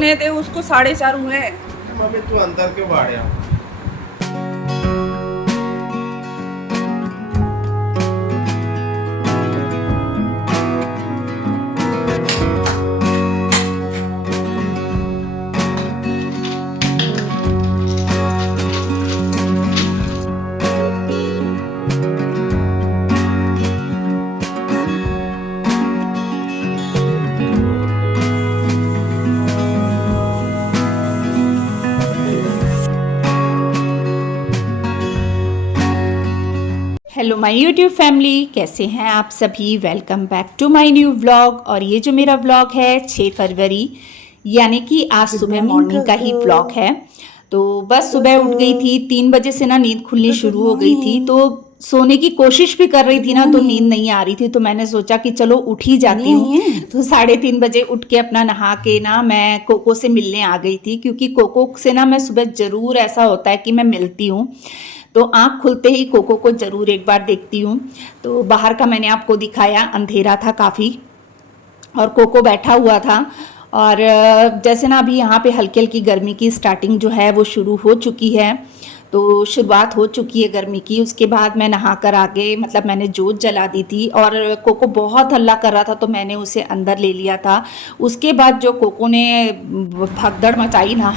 ने दे उसको 4:30 हुए। मम्मी तू अंदर क्यों बाड़िया? हेलो माय यूट्यूब फैमिली, कैसे हैं आप सभी। Welcome back to my new vlog. और ये जो मेरा व्लॉग है 6 फरवरी यानी कि आज सुबह मॉर्निंग का ही व्लॉग है। तो बस सुबह उठ गई थी 3 बजे से ना नींद खुलनी शुरू हो गई थी। तो सोने की कोशिश भी कर रही थी ना तो नींद नहीं आ रही थी। तो मैंने सोचा कि चलो उठ ही जाती हूँ। तो 3:30 बजे उठ के अपना नहा के ना मैं कोको से मिलने आ गई थी, क्योंकि कोको से ना मैं सुबह ज़रूर ऐसा होता है कि मैं मिलती हूँ। तो आँख खुलते ही कोको को ज़रूर एक बार देखती हूँ। तो बाहर का मैंने आपको दिखाया, अंधेरा था काफ़ी और कोको बैठा हुआ था। और जैसे ना अभी यहाँ पे हल्की हल्की गर्मी की स्टार्टिंग जो है वो शुरू हो चुकी है। तो शुरुआत हो चुकी है गर्मी की। उसके बाद मैं नहा कर आगे मतलब मैंने जोत जला दी थी और कोको बहुत हल्ला कर रहा था तो मैंने उसे अंदर ले लिया था। उसके बाद जो कोको ने भगदड़ मचाई ना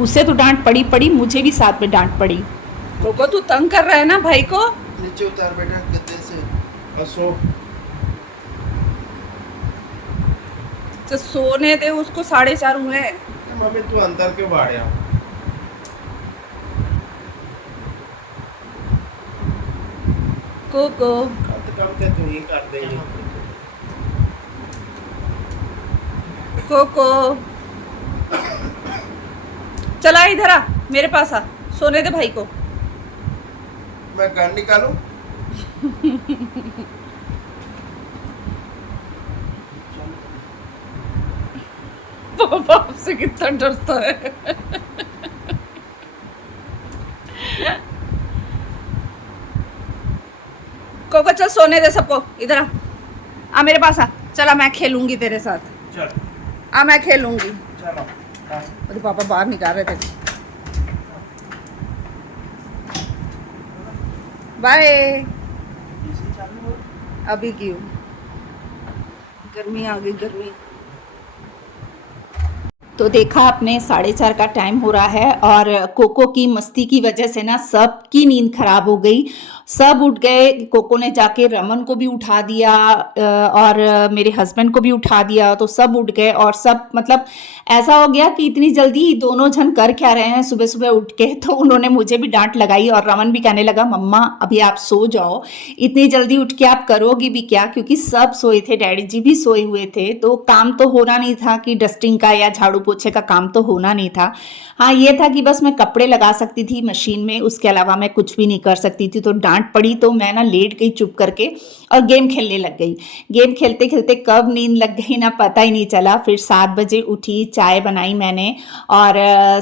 उसे तो डांट पड़ी पड़ी, मुझे भी साथ में डांट पड़ी। कोको तू तंग कर रहा है ना भाई को। नीचे उतार बेटा गद्दे से और सो। तो सोने दे उसको 4:30 हुए। मम्मी तू अंदर क्यों बाड़िया? कोको कम से तू ही कर देगी। कोको चला इधर आ, मेरे पास आ, सोने दे भाई को। मैं गन निकालूं? बाप से कितना डरता है। कोको चल सोने दे सबको, इधर आ मेरे पास आ। चला मैं खेलूंगी तेरे साथ। चल आ मैं खेलूंगी। चलो। अरे पापा बाहर निकाल रहे थे। बाय। अभी क्यों, गर्मी आ गई गर्मी। तो देखा आपने 4:30 का टाइम हो रहा है और कोको की मस्ती की वजह से ना सबकी नींद खराब हो गई। सब उठ गए। कोको ने जाके रमन को भी उठा दिया और मेरे हस्बैंड को भी उठा दिया। तो सब उठ गए और सब मतलब ऐसा हो गया कि इतनी जल्दी दोनों जन कर क्या रहे हैं सुबह सुबह उठ के। तो उन्होंने मुझे भी डांट लगाई और रमन भी कहने लगा मम्मा अभी आप सो जाओ, इतनी जल्दी उठ के आप करोगी भी क्या, क्योंकि सब सोए थे, डैडी जी भी सोए हुए थे। तो काम तो होना नहीं था कि डस्टिंग का या झाड़ू पोछे का काम तो होना नहीं था। हाँ ये था कि बस मैं कपड़े लगा सकती थी मशीन में, उसके अलावा मैं कुछ भी नहीं कर सकती थी। तो डांट पड़ी तो मैं ना लेट गई चुप करके और गेम खेलने लग गई। गेम खेलते खेलते कब नींद लग गई ना पता ही नहीं चला। फिर 7 बजे उठी, चाय बनाई मैंने और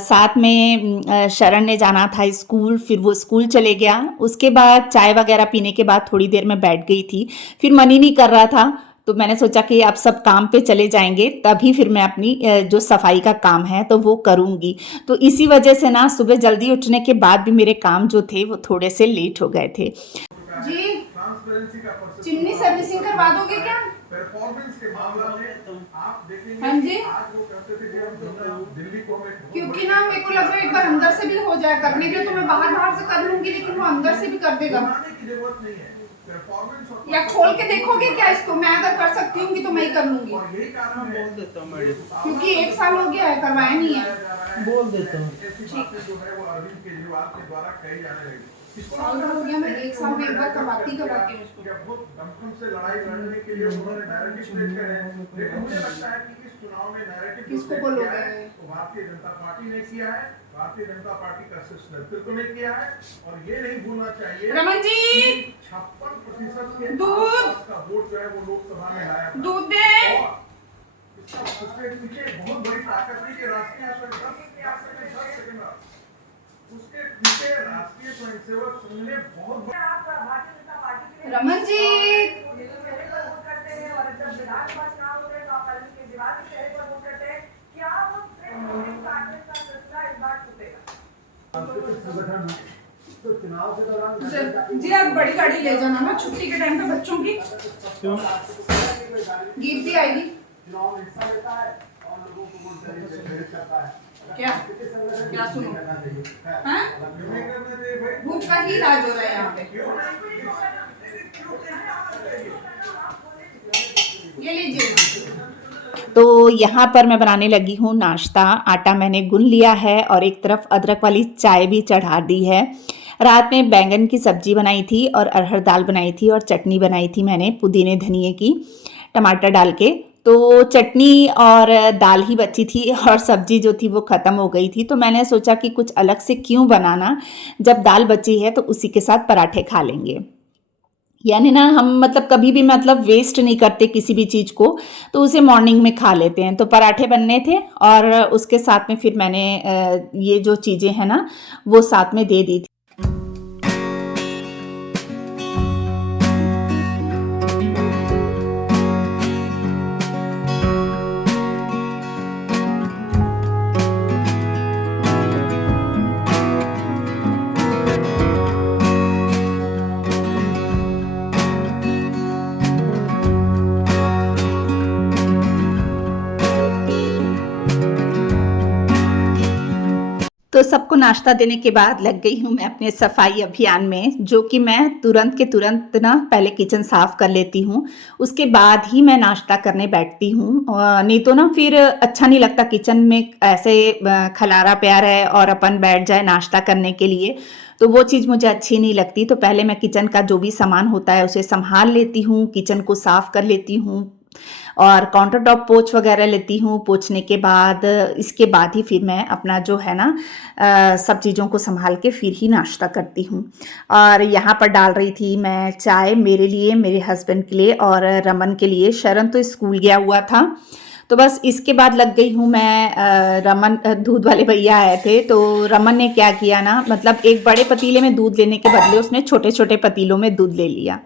साथ में शरण ने जाना था स्कूल, फिर वो स्कूल चले गया। उसके बाद चाय वगैरह पीने के बाद थोड़ी देर में बैठ गई थी। फिर मन ही नहीं कर रहा था तो मैंने सोचा कि आप सब काम पे चले जाएंगे तभी फिर मैं अपनी जो सफाई का काम है तो वो करूँगी। तो इसी वजह से ना सुबह जल्दी उठने के बाद भी मेरे काम जो थे वो थोड़े से लेट हो गए थे। जी चिमनी सर्विसिंग करवा दोगे क्या? परफॉर्मेंस के मामला में आप देखेंगे हाँ जी, आज वो करते थे जब दिल्ली को में क्योंकि ना मेरे को लग रहा है एक बार अंदर से भी हो जाए करने के लिए, तो मैं बाहर बाहर से कर लूंगी लेकिन वो अंदर से भी कर देगा। की जरूरत नहीं है। परफॉर्मेंस और या खोल के देखोगे क्या इसको? मैं अगर कर सकती हूँ तो मैं ही कर लूंगी, यही कारण बोल देता हूँ मैडम, क्योंकि 1 साल हो गया है करवाया नहीं है। बोल देता हूँ जो है वो अरविंद केजरीवाल के द्वारा कही जाने लगी। साल भर हो गया, मैं 1 साल में एक बार करवाती हूँ उसको। जब वो दमखम से लड़ाई लड़ने के लिए उन्होंने नैरेटिव पेश करे, लेकिन मुझे लगता है कि इस चुनाव में नैरेटिव किसको बोलोगे? तो भारतीय जनता पार्टी ने किया है। भारतीय जनता पार्टी का शीर्ष नेतृत्व ने किया है और ये नहीं भूलना चाहिए रमन जी 56% के दूध आसपास का वोट जो है वो लोकसभा में आया था। दूध दे। और उसके पीछे बहुत बड़ी ताकत थी कि राष्ट्रीय उसके पीछे राष्ट्रीय स्वयंसेवक संघ ने बहुत रमन जी जी आप बड़ी गाड़ी ले जाना ना छुट्टी के टाइम पे बच्चों की क्यों? गीत भी आएगी क्या क्या सुनो हाँ? भूख का ही इलाज हो रहा है यहाँ पे ये लीजिए तो यहाँ पर मैं बनाने लगी हूँ नाश्ता। आटा मैंने गूंथ लिया है और एक तरफ अदरक वाली चाय भी चढ़ा दी है। रात में बैंगन की सब्जी बनाई थी और अरहर दाल बनाई थी और चटनी बनाई थी मैंने पुदीने धनिए की टमाटर डाल के। तो चटनी और दाल ही बची थी और सब्जी जो थी वो ख़त्म हो गई थी, तो मैंने सोचा कि कुछ अलग से क्यों बनाना, जब दाल बची है तो उसी के साथ पराठे खा लेंगे। यानी ना हम मतलब कभी भी मतलब वेस्ट नहीं करते किसी भी चीज़ को, तो उसे मॉर्निंग में खा लेते हैं। तो पराठे बनने थे और उसके साथ में फिर मैंने ये जो चीज़ें हैं ना वो साथ में दे दी थी। तो सबको नाश्ता देने के बाद लग गई हूँ मैं अपने सफाई अभियान में, जो कि मैं तुरंत के तुरंत ना पहले किचन साफ़ कर लेती हूँ, उसके बाद ही मैं नाश्ता करने बैठती हूँ। नहीं तो ना फिर अच्छा नहीं लगता किचन में ऐसे खलारा प्यार है और अपन बैठ जाए नाश्ता करने के लिए, तो वो चीज़ मुझे अच्छी नहीं लगती। तो पहले मैं किचन का जो भी सामान होता है उसे संभाल लेती हूँ, किचन को साफ़ कर लेती हूँ और काउंटर टॉप पोंछ वगैरह लेती हूँ। पोंछने के बाद इसके बाद ही फिर मैं अपना जो है ना सब चीज़ों को संभाल के फिर ही नाश्ता करती हूँ। और यहाँ पर डाल रही थी मैं चाय मेरे लिए, मेरे हस्बैंड के लिए और रमन के लिए। शरण तो स्कूल गया हुआ था, तो बस इसके बाद लग गई हूँ मैं। रमन दूध वाले भैया आए थे, तो रमन ने क्या किया ना, मतलब एक बड़े पतीले में दूध लेने के बदले उसने छोटे छोटे पतीलों में दूध ले लिया।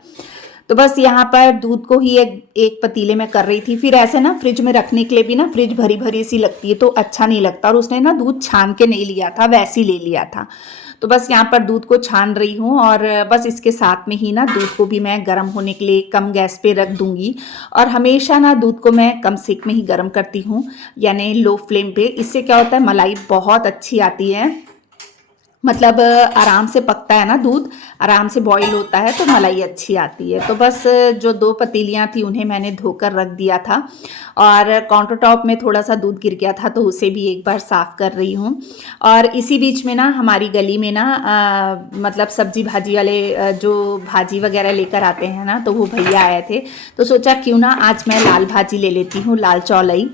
तो बस यहाँ पर दूध को ही एक पतीले में कर रही थी। फिर ऐसे ना फ्रिज में रखने के लिए भी ना फ्रिज भरी भरी सी लगती है तो अच्छा नहीं लगता, और उसने ना दूध छान के नहीं लिया था, वैसे ही ले लिया था। तो बस यहाँ पर दूध को छान रही हूँ और बस इसके साथ में ही ना दूध को भी मैं गर्म होने के लिए कम गैस पे रख दूँगी। और हमेशा ना दूध को मैं कम सेक में ही गर्म करती हूँ, यानी लो फ्लेम पे। इससे क्या होता है, मलाई बहुत अच्छी आती है, मतलब आराम से पकता है ना दूध, आराम से बॉईल होता है तो मलाई अच्छी आती है। तो बस जो 2 पतीलियाँ थी उन्हें मैंने धोकर रख दिया था और काउंटर टॉप में थोड़ा सा दूध गिर गया था तो उसे भी एक बार साफ़ कर रही हूँ। और इसी बीच में ना हमारी गली में ना मतलब सब्जी भाजी वाले जो भाजी वगैरह लेकर आते हैं ना, तो वो भैया आए थे, तो सोचा क्यों ना आज मैं लाल भाजी ले लेती हूँ, लाल चौलाई।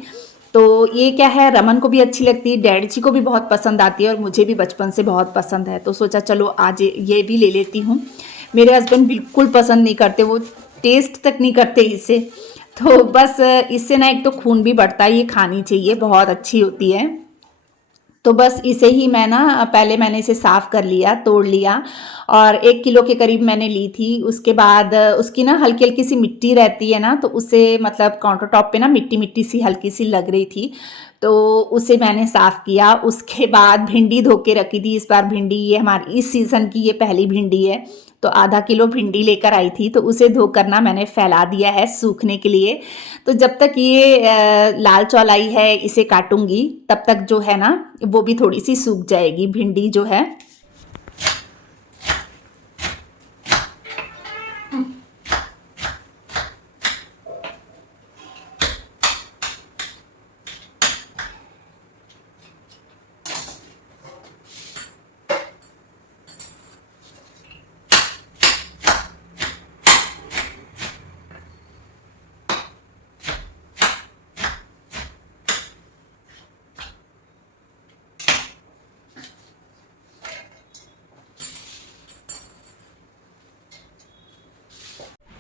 तो ये क्या है, रमन को भी अच्छी लगती है, डैडी जी को भी बहुत पसंद आती है और मुझे भी बचपन से बहुत पसंद है, तो सोचा चलो आज ये भी ले लेती हूँ। मेरे हस्बैंड बिल्कुल पसंद नहीं करते, वो टेस्ट तक नहीं करते इसे। तो बस इससे ना एक तो खून भी बढ़ता है, ये खानी चाहिए, बहुत अच्छी होती है। तो बस इसे ही मैं ना पहले मैंने इसे साफ़ कर लिया, तोड़ लिया और 1 किलो के करीब मैंने ली थी। उसके बाद उसकी ना हल्की हल्की सी मिट्टी रहती है ना, तो उससे मतलब काउंटर टॉप पे ना मिट्टी मिट्टी सी हल्की सी लग रही थी, तो उसे मैंने साफ़ किया। उसके बाद भिंडी धो के रखी थी। इस बार भिंडी ये हमारी इस सीज़न की ये पहली भिंडी है, तो आधा किलो भिंडी लेकर आई थी, तो उसे धोकर ना मैंने फैला दिया है सूखने के लिए। तो जब तक ये लाल चौलाई है इसे काटूंगी तब तक जो है ना वो भी थोड़ी सी सूख जाएगी भिंडी जो है।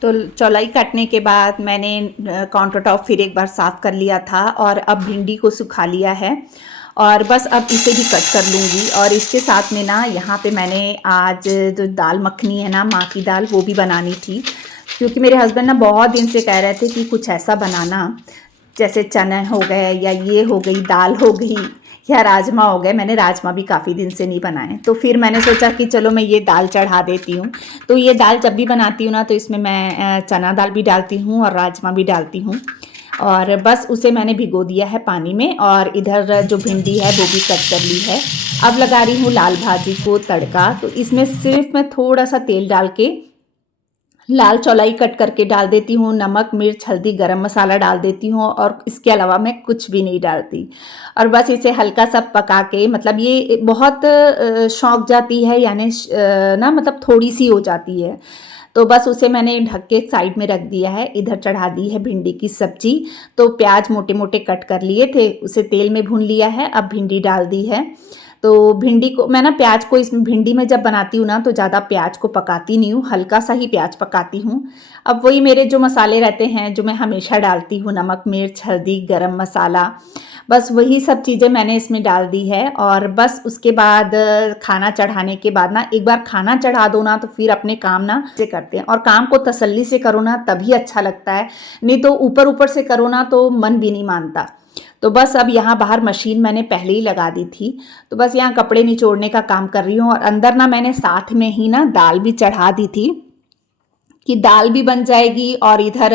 तो चौलाई काटने के बाद मैंने काउंटर टॉप फिर एक बार साफ़ कर लिया था और अब भिंडी को सुखा लिया है और बस अब इसे भी कट कर लूँगी। और इसके साथ में ना यहाँ पे मैंने आज जो दाल मखनी है ना, माँ की दाल, वो भी बनानी थी, क्योंकि मेरे हस्बैंड ना बहुत दिन से कह रहे थे कि कुछ ऐसा बनाना, जैसे चने हो गए या ये हो गई दाल हो गई या राजमा हो गए। मैंने राजमा भी काफ़ी दिन से नहीं बनाए, तो फिर मैंने सोचा कि चलो मैं ये दाल चढ़ा देती हूँ। तो ये दाल जब भी बनाती हूँ ना, तो इसमें मैं चना दाल भी डालती हूँ और राजमा भी डालती हूँ। और बस उसे मैंने भिगो दिया है पानी में, और इधर जो भिंडी है वो भी कट कर ली है। अब लगा रही हूँ लाल भाजी को तड़का। तो इसमें सिर्फ मैं थोड़ा सा तेल डाल के लाल चौलाई कट करके डाल देती हूँ, नमक मिर्च हल्दी गरम मसाला डाल देती हूँ, और इसके अलावा मैं कुछ भी नहीं डालती। और बस इसे हल्का सा पका के, मतलब ये बहुत शौक जाती है, यानी ना मतलब थोड़ी सी हो जाती है, तो बस उसे मैंने ढक के साइड में रख दिया है। इधर चढ़ा दी है भिंडी की सब्जी। तो प्याज मोटे मोटे कट कर लिए थे, उसे तेल में भून लिया है। अब भिंडी डाल दी है। तो भिंडी को मैं ना, प्याज को इसमें भिंडी में जब बनाती हूँ ना, तो ज़्यादा प्याज को पकाती नहीं हूँ, हल्का सा ही प्याज पकाती हूँ। अब वही मेरे जो मसाले रहते हैं जो मैं हमेशा डालती हूँ, नमक मिर्च हल्दी गरम मसाला, बस वही सब चीज़ें मैंने इसमें डाल दी है। और बस उसके बाद खाना चढ़ाने के बाद ना, एक बार खाना चढ़ा दो ना, तो फिर अपने काम ना से करते हैं, और काम को तसल्ली से करो ना तभी अच्छा लगता है, नहीं तो ऊपर ऊपर से करो ना तो मन भी नहीं मानता। तो बस अब यहाँ बाहर मशीन मैंने पहले ही लगा दी थी, तो बस यहाँ कपड़े निचोड़ने का काम कर रही हूँ। और अंदर ना मैंने साथ में ही ना दाल भी चढ़ा दी थी कि दाल भी बन जाएगी, और इधर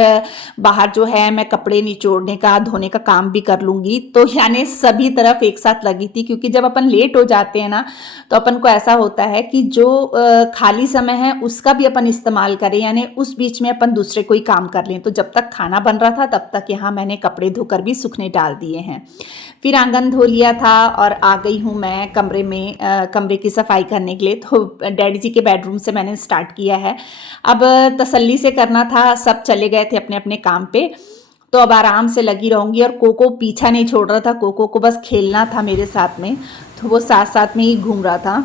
बाहर जो है मैं कपड़े निचोड़ने का धोने का काम भी कर लूँगी। तो यानी सभी तरफ एक साथ लगी थी, क्योंकि जब अपन लेट हो जाते हैं ना, तो अपन को ऐसा होता है कि जो खाली समय है उसका भी अपन इस्तेमाल करें, यानी उस बीच में अपन दूसरे कोई काम कर लें। तो जब तक खाना बन रहा था तब तक यहाँ मैंने कपड़े धोकर भी सूखने डाल दिए हैं। फिर आंगन धो लिया था और आ गई हूँ मैं कमरे में, कमरे की सफाई करने के लिए। तो डैडी जी के बेडरूम से मैंने स्टार्ट किया है। अब तसल्ली से करना था, सब चले गए थे अपने अपने काम पे, तो अब आराम से लगी रहूँगी। और कोको पीछा नहीं छोड़ रहा था, कोको को बस खेलना था मेरे साथ में, तो वो साथ साथ में ही घूम रहा था।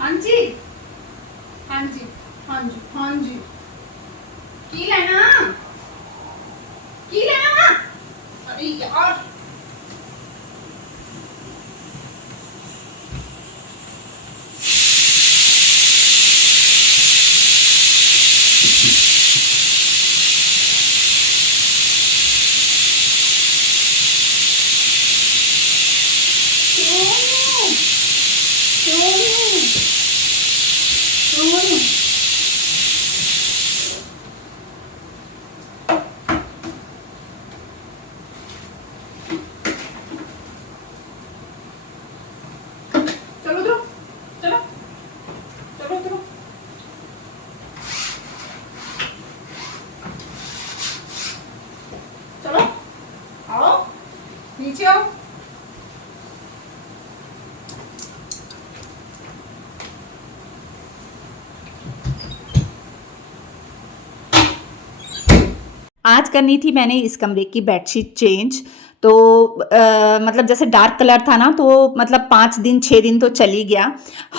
हाँ जी हाँ जी हाँ जी हाँ जी, की लेना अरे यार, चलो चलो चलो चलो चलो, चलो आओ नीचे आओ। आज करनी थी मैंने इस कमरे की बेडशीट चेंज। तो मतलब जैसे डार्क कलर था ना, तो मतलब 5 दिन 6 दिन तो चली गया,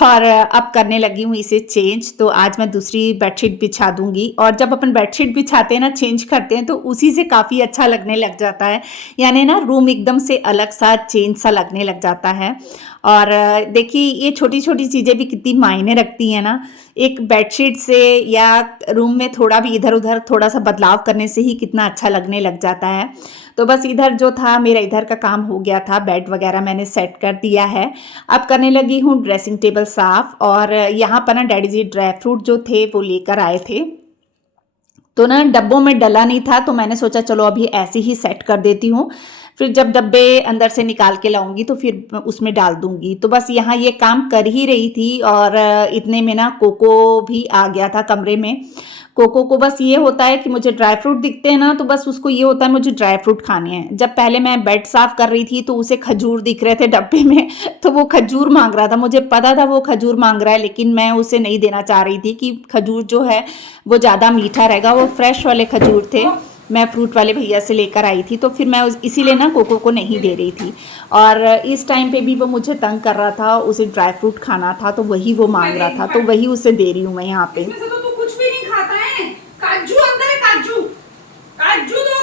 और अब करने लगी हूँ इसे चेंज। तो आज मैं दूसरी बेडशीट बिछा दूंगी। और जब अपन बेडशीट बिछाते हैं ना, चेंज करते हैं, तो उसी से काफ़ी अच्छा लगने लग जाता है, यानी ना रूम एकदम से अलग सा चेंज सा लगने लग जाता है। और देखिए ये छोटी छोटी चीज़ें भी कितनी मायने रखती हैं ना, एक बेडशीट से या रूम में थोड़ा भी इधर उधर थोड़ा सा बदलाव करने से ही कितना अच्छा लगने लग जाता है। तो बस इधर जो था मेरा, इधर का काम हो गया था, बेड वगैरह मैंने सेट कर दिया है। अब करने लगी हूँ ड्रेसिंग टेबल साफ। और यहाँ पर ना डैडी जी ड्राई फ्रूट जो थे वो लेकर आए थे, तो ना डब्बों में डला नहीं था, तो मैंने सोचा चलो अभी ऐसे ही सेट कर देती हूँ, फिर जब डब्बे अंदर से निकाल के लाऊंगी तो फिर उसमें डाल दूंगी। तो बस यहाँ ये काम कर ही रही थी, और इतने में ना कोको भी आ गया था कमरे में। कोको को बस ये होता है कि मुझे ड्राई फ्रूट दिखते हैं ना, तो बस उसको ये होता है मुझे ड्राई फ्रूट खाने हैं। जब पहले मैं बेड साफ कर रही थी तो उसे खजूर दिख रहे थे डब्बे में, तो वो खजूर मांग रहा था। मुझे पता था वो खजूर मांग रहा है, लेकिन मैं उसे नहीं देना चाह रही थी कि खजूर जो है वो ज़्यादा मीठा रहेगा। वो फ्रेश वाले खजूर थे, मैं फ्रूट वाले भैया से लेकर आई थी, तो फिर मैं इसीलिए ना कोको को नहीं दे रही थी। और इस टाइम पे भी वो मुझे तंग कर रहा था, उसे ड्राई फ्रूट खाना था, तो वही वो मांग रहा था, तो वही उसे दे रही हूँ मैं यहाँ पे। इसमें से तो तू कुछ भी नहीं खाता है। काजू अंदर है, काजू काजू दो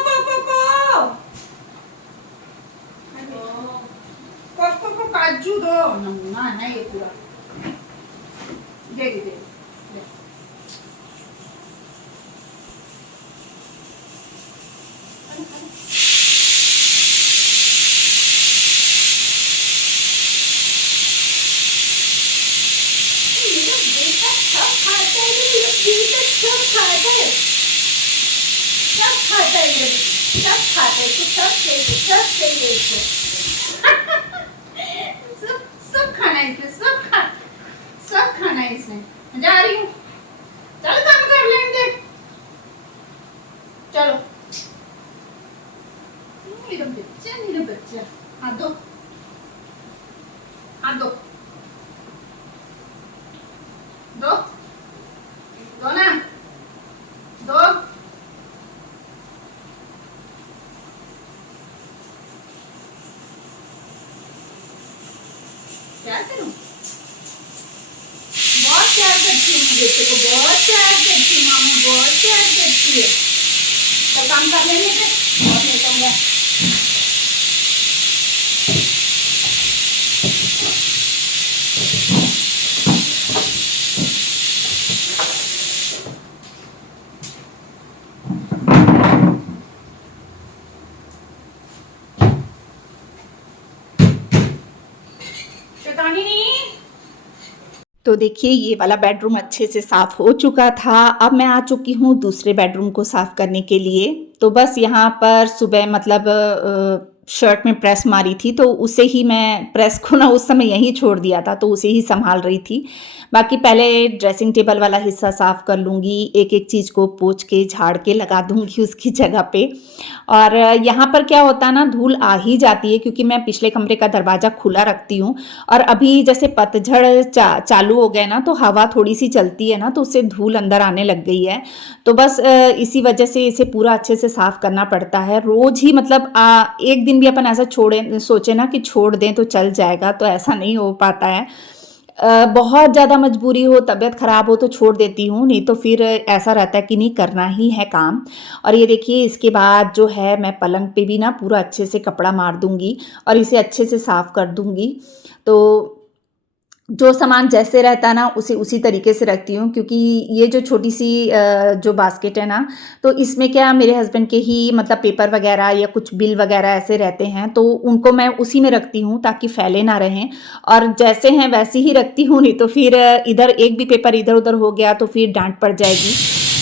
खाता है ये, सब खाता है इसको, सब चाहिए इसको। सब खाना है इसने, सब खाना है इसने। जा रही हूँ, चल काम कर लेंगे, चलो। मेरा बच्चा, हाथ दो, हाथ दो, दो ना, दो। क्या करूं? बहुत प्यार करती हूँ मैं बच्चे को, बहुत प्यार करती हूँ मामू, बहुत प्यार करती है। तो काम कर लेंगे फिर, बहुत लेट हो गया। शैतानी नहीं। तो देखिए ये वाला बेडरूम अच्छे से साफ़ हो चुका था। अब मैं आ चुकी हूँ दूसरे बेडरूम को साफ़ करने के लिए। तो बस यहाँ पर सुबह मतलब शर्ट में प्रेस मारी थी, तो उसे ही मैं प्रेस को ना उस समय यहीं छोड़ दिया था, तो उसे ही संभाल रही थी। बाकी पहले ड्रेसिंग टेबल वाला हिस्सा साफ़ कर लूँगी, एक एक चीज़ को पोंछ के झाड़ के लगा दूँगी उसकी जगह पे। और यहाँ पर क्या होता है ना, धूल आ ही जाती है क्योंकि मैं पिछले कमरे का दरवाज़ा खुला रखती हूँ। और अभी जैसे पतझड़ चालू हो गए ना, तो हवा थोड़ी सी चलती है ना, तो उससे धूल अंदर आने लग गई है। तो बस इसी वजह से इसे पूरा अच्छे से साफ़ करना पड़ता है रोज़ ही। मतलब एक दिन भी अपन ऐसा सोचे ना कि छोड़ दें तो चल जाएगा, तो ऐसा नहीं हो पाता है। बहुत ज़्यादा मजबूरी हो, तबीयत ख़राब हो तो छोड़ देती हूँ, नहीं तो फिर ऐसा रहता है कि नहीं करना ही है काम। और ये देखिए इसके बाद जो है मैं पलंग पे भी ना पूरा अच्छे से कपड़ा मार दूँगी और इसे अच्छे से साफ़ कर दूँगी। तो जो सामान जैसे रहता है ना उसे उसी तरीके से रखती हूँ, क्योंकि ये जो छोटी सी जो बास्केट है ना, तो इसमें क्या मेरे हस्बैंड के ही मतलब पेपर वगैरह या कुछ बिल वगैरह ऐसे रहते हैं, तो उनको मैं उसी में रखती हूँ ताकि फैले ना रहें। और जैसे हैं वैसे ही रखती हूँ, नहीं तो फिर इधर एक भी पेपर इधर उधर हो गया तो फिर डांट पड़ जाएगी।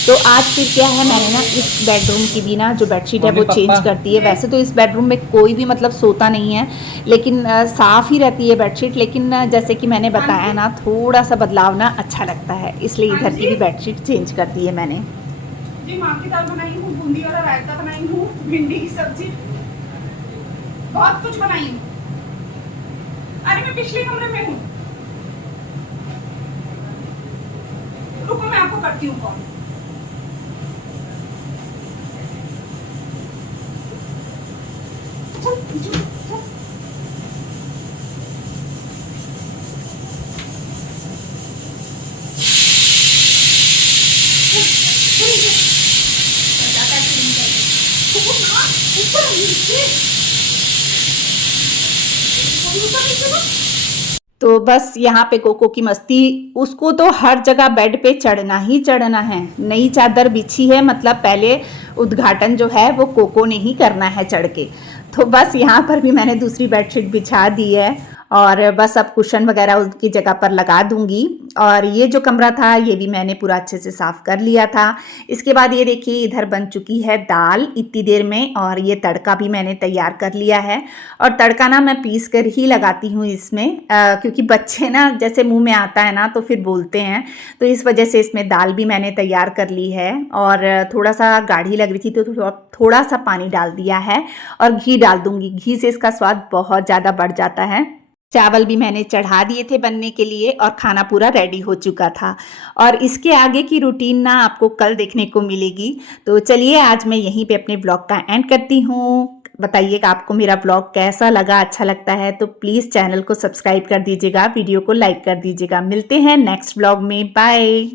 तो आज फिर क्या है, मैंने ना इस बेडरूम की भी ना जो बेडशीट है वो चेंज कर दी है। वैसे तो इस बेडरूम में कोई भी मतलब सोता नहीं है, लेकिन साफ़ ही रहती है बेडशीट। लेकिन जैसे कि मैंने बताया ना, थोड़ा सा बदलाव ना अच्छा लगता है, इसलिए इधर की भी बेडशीट चेंज कर दी है मैंने। जी माँ की दाल बनाई हूँ, बूंदी वाला रायता बनाई हूँ, भिंडी की सब्जी, बहुत कुछ बनाई हूँ। अरे मैं पिछले कमरे में हूँ, रुको मैं आपको करती हूँ कॉल। तो बस यहाँ पे कोको की मस्ती, उसको तो हर जगह बेड पे चढ़ना ही चढ़ना है। नई चादर बिछी है, मतलब पहले उद्घाटन जो है वो कोको ने ही करना है चढ़ के। तो बस यहाँ पर भी मैंने दूसरी बेडशीट बिछा दी है और बस अब कुशन वगैरह उसकी जगह पर लगा दूंगी। और ये जो कमरा था ये भी मैंने पूरा अच्छे से साफ़ कर लिया था। इसके बाद ये देखिए इधर बन चुकी है दाल इतनी देर में, और ये तड़का भी मैंने तैयार कर लिया है। और तड़का ना मैं पीस कर ही लगाती हूँ इसमें, क्योंकि बच्चे ना जैसे मुंह में आता है ना तो फिर बोलते हैं, तो इस वजह से इसमें दाल भी मैंने तैयार कर ली है। और थोड़ा सा गाढ़ी लग रही थी तो थोड़ा सा पानी डाल दिया है और घी डाल दूंगी। घी से इसका स्वाद बहुत ज़्यादा बढ़ जाता है। चावल भी मैंने चढ़ा दिए थे बनने के लिए और खाना पूरा रेडी हो चुका था। और इसके आगे की रूटीन ना आपको कल देखने को मिलेगी। तो चलिए आज मैं यहीं पे अपने ब्लॉग का एंड करती हूँ। बताइएगा आपको मेरा ब्लॉग कैसा लगा, अच्छा लगता है तो प्लीज़ चैनल को सब्सक्राइब कर दीजिएगा, वीडियो को लाइक कर दीजिएगा। मिलते हैं नेक्स्ट ब्लॉग में, बाय।